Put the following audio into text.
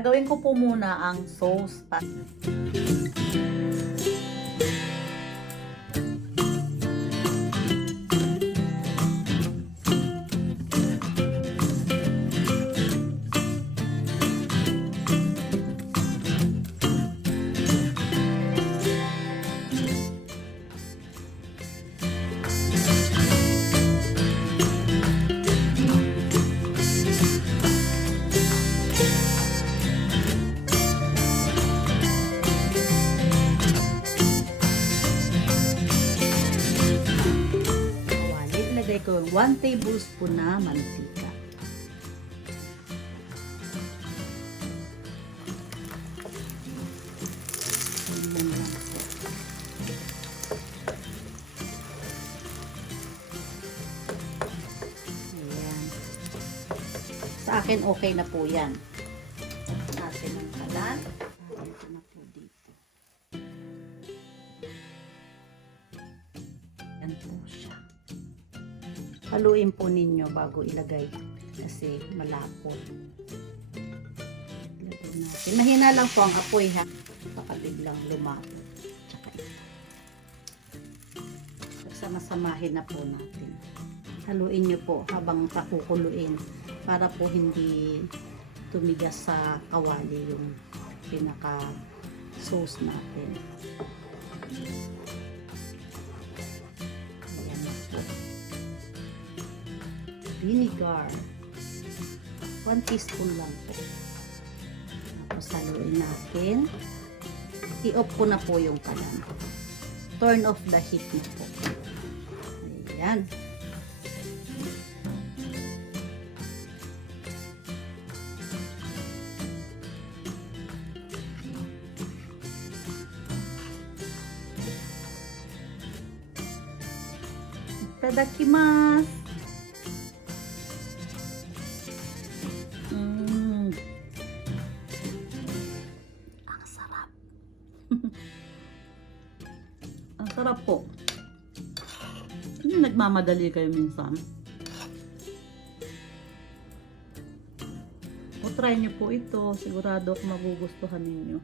Gagawin ko po muna ang sauce. Ilagay ko 1 tablespoon na mantika. Ayan. Sa akin okay na po yan. Natin ang kalan. Ito na po dito. Yan po siya. Haluin po ninyo bago ilagay kasi malapot. Ilagay natin. Mahina lang po ang apoy ha. Baka biglang lumapot. Tsaka ito. Sama-samahin na po natin. Haluin nyo po habang pakukuluin para po hindi tumigas sa kawali yung pinaka sauce natin. Vinegar 1 teaspoon lang po. Tapos haluin natin. I-off ko na po yung kalan. Turn off the heat na po. Ayan. Itadakimasu. Ang sarap. Ang sarap po. Hindi nagmamadali kayo minsan. O try nyo po ito. Sigurado magugustuhan ninyo.